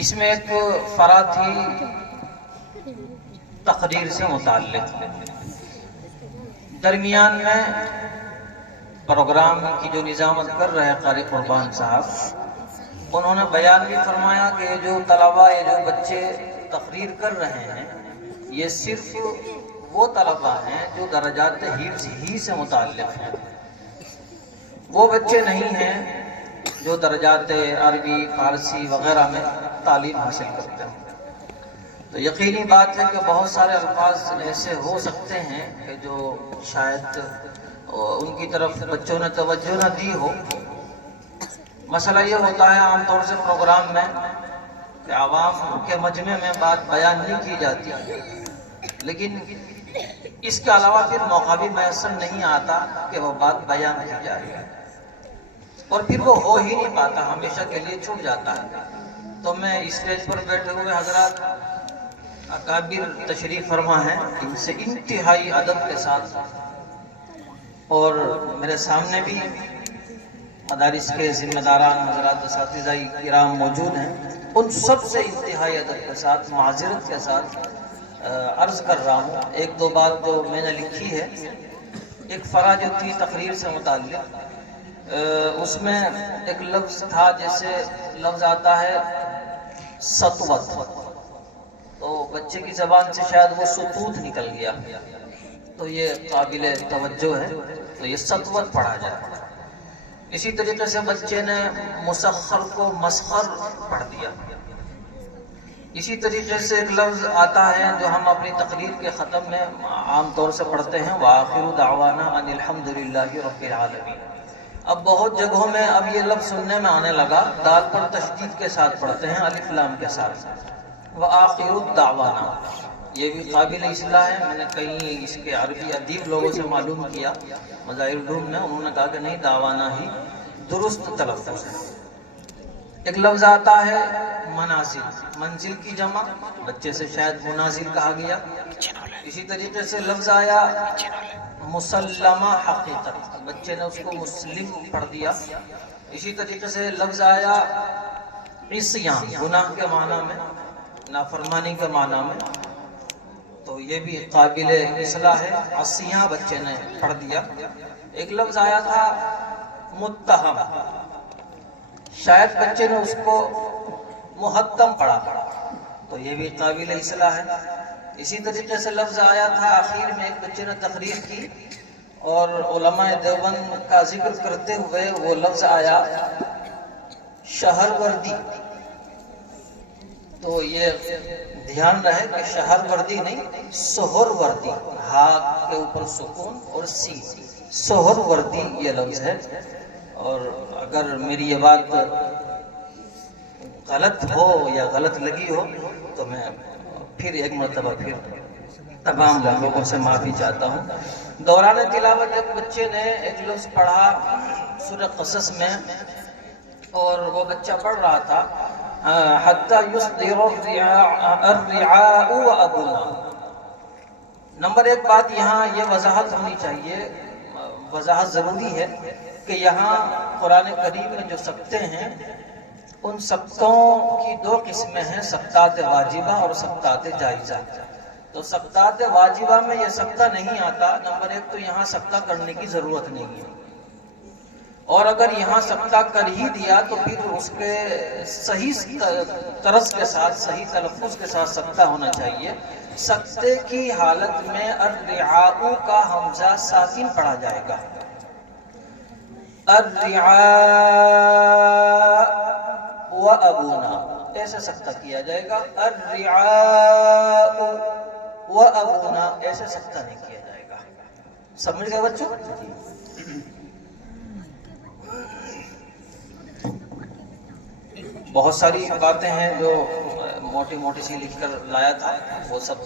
اس میں ایک فرا تھی تقریر سے متعلق، درمیان میں پروگرام کی جو نظامت کر رہے قاری قربان صاحب، انہوں نے بیان بھی فرمایا کہ جو طلباء جو بچے تقریر کر رہے ہیں یہ صرف وہ طلباء ہیں جو درجات حفظ ہی سے متعلق ہیں، وہ بچے نہیں ہیں جو درجات عربی فارسی وغیرہ میں تعلیم حاصل کرتے ہیں۔ تو یقینی بات ہے کہ بہت سارے الفاظ ایسے ہو سکتے ہیں کہ جو شاید ان کی طرف بچوں نے توجہ نہ دی ہو۔ مسئلہ یہ ہوتا ہے عام طور سے پروگرام میں کہ عوام کے مجمع میں بات بیان نہیں کی جاتی، لیکن اس کے علاوہ پھر موقع بھی میسر نہیں آتا کہ وہ بات بیان کی جائے، اور پھر وہ ہو ہی نہیں پاتا، ہمیشہ کے لیے چھوٹ جاتا ہے۔ تو میں اسٹیج پر بیٹھے ہوئے حضرات اکابر تشریف فرما ہیں، ان سے انتہائی ادب کے ساتھ، اور میرے سامنے بھی مدارس کے ذمہ داران حضرات اساتذہ کرام موجود ہیں، ان سب سے انتہائی ادب کے ساتھ معذرت کے ساتھ عرض کر رہا ہوں۔ ایک دو بات جو میں نے لکھی ہے، ایک فرا جو تھی تقریر سے متعلق، اس میں ایک لفظ تھا، جیسے لفظ آتا ہے سطوت، تو بچے کی زبان سے شاید وہ سطوت نکل گیا، تو یہ قابل توجہ ہے، تو یہ سطوت پڑھا جائے۔ اسی طریقے سے بچے نے مسخر کو مسخر پڑھ دیا۔ اسی طریقے سے ایک لفظ آتا ہے جو ہم اپنی تقریر کے ختم میں عام طور سے پڑھتے ہیں، وآخر دعوانا ان الحمد للہ رب العالمین۔ اب بہت جگہوں میں اب یہ لفظ سننے میں آنے لگا، دال پر تشدید کے ساتھ پڑھتے ہیں، الف لام کے ساتھ، وآخر دعوانا۔ یہ بھی قابل اصلاح ہے، میں نے کہیں اس کے عربی ادیب لوگوں سے معلوم کیا، مظاہر العلوم نے، انہوں نے کہا کہ نہیں، دعوانا ہی درست تلفظ ہے۔ ایک لفظ آتا ہے منازل، منزل کی جمع، بچے سے شاید منازل کہا گیا۔ اسی طریقے سے لفظ آیا مسلمہ حقیقت، بچے نے اس کو مسلم پڑھ دیا۔ اسی طریقے سے لفظ آیا عصیان، گناہ کے معنی میں، نافرمانی کے معنی میں، تو یہ بھی قابل اصلاح ہے، عصیاں بچے نے پڑھ دیا۔ ایک لفظ آیا تھا متہم، شاید بچے نے اس کو محتم پڑھا، تو یہ بھی قابل اصلاح ہے۔ اسی طریقے سے لفظ آیا تھا آخر میں، ایک بچے نے تقریر کی اور علماء دیوبند کا ذکر کرتے ہوئے وہ لفظ آیا شہر وردی، تو یہ دھیان رہے کہ شہر وردی نہیں، سہر وردی، ہا کے اوپر سکون اور سی، سہر وردی یہ لفظ ہے۔ اور اگر میری یہ بات غلط ہو یا غلط لگی ہو تو میں پھر ایک مرتبہ پھر تمام لوگوں سے معافی چاہتا ہوں۔ دوران تلاوت ایک بچے نے ایک لفظ پڑھا سورہ قصص میں، اور وہ بچہ پڑھ رہا تھا حتی یصدر الرعاء وابونا۔ نمبر ایک بات یہاں یہ وضاحت ہونی چاہیے، وضاحت ضروری ہے کہ یہاں قرآن کریم میں جو سکتے ہیں، ان سکتوں کی دو قسمیں ہیں، سکتات واجبہ اور سکتات جائزہ۔ تو سکتات واجبہ میں یہ سکتہ نہیں آتا، نمبر ایک تو یہاں سکتہ کرنے کی ضرورت نہیں ہے، اور اگر یہاں سکتہ کر ہی دیا تو پھر اس کے صحیح طرز کے ساتھ، صحیح تلفظ کے ساتھ سکتہ ہونا چاہیے۔ سکتے کی حالت میں الرعاء کا حمزہ ساکن پڑھا جائے گا، الرعاء وابونا، ایسے سکتہ کیا جائے گا، الرعاء وابونا، ایسے سکتہ نہیں کیا جائے گا۔ سمجھ گئے بچوں؟ بہت ساری باتیں ہیں جو موٹی موٹی سی لکھ کر لایا تھا، وہ سب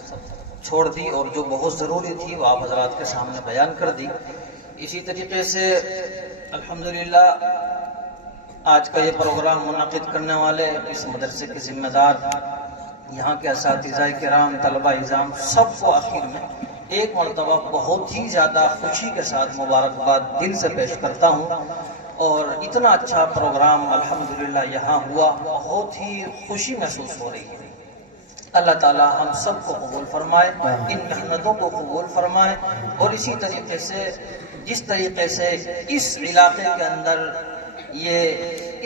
چھوڑ دی، اور جو بہت ضروری تھی وہ آپ حضرات کے سامنے بیان کر دی۔ اسی طریقے سے الحمدللہ آج کا یہ پروگرام منعقد کرنے والے اس مدرسے کے ذمہ دار، یہاں کے اساتذہ کرام، طلبہ اعزام، سب کو آخر میں ایک مرتبہ بہت ہی زیادہ خوشی کے ساتھ مبارکباد دل سے پیش کرتا ہوں، اور اتنا اچھا پروگرام الحمدللہ یہاں ہوا، بہت ہی خوشی محسوس ہو رہی ہے۔ اللہ تعالی ہم سب کو قبول فرمائے، ان محنتوں کو قبول فرمائے، اور اسی طریقے سے جس طریقے سے اس علاقے کے اندر،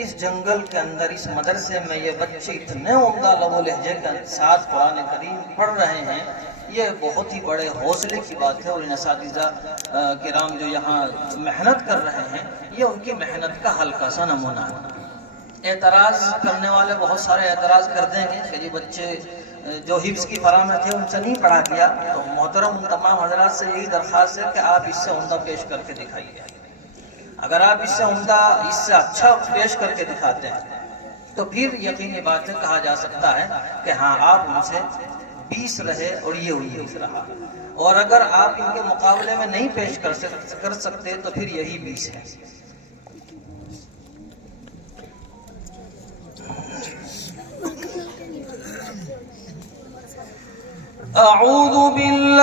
اس جنگل کے اندر، اس مدرسے میں یہ بچے اتنے عمدہ لب و لہجے کے ساتھ قرآن کریم پڑھ رہے ہیں، یہ بہت ہی بڑے حوصلے کی بات ہے۔ اور ان اساتذہ کرام جو یہاں محنت کر رہے ہیں، یہ ان کی محنت کا ہلکا سا نمونہ ہے۔ اعتراض کرنے والے بہت سارے اعتراض کر دیں گے کہ یہ بچے جو حفظ کی فراہ میں تھے ان سے نہیں پڑھا گیا، تو محترم ان تمام حضرات سے یہی درخواست ہے کہ آپ اس سے عمدہ پیش کر کے دکھائیے۔ اگر آپ اس سے عمدہ، اس سے اچھا پیش کر کے دکھاتے ہیں تو پھر یقینی بات ہے کہا جا سکتا ہے کہ ہاں آپ ان سے 20 رہے اور یہ 19 رہا، اور اگر آپ ان کے مقابلے میں نہیں پیش کر سکتے تو پھر یہی 20 ہے۔ اعوذ باللہ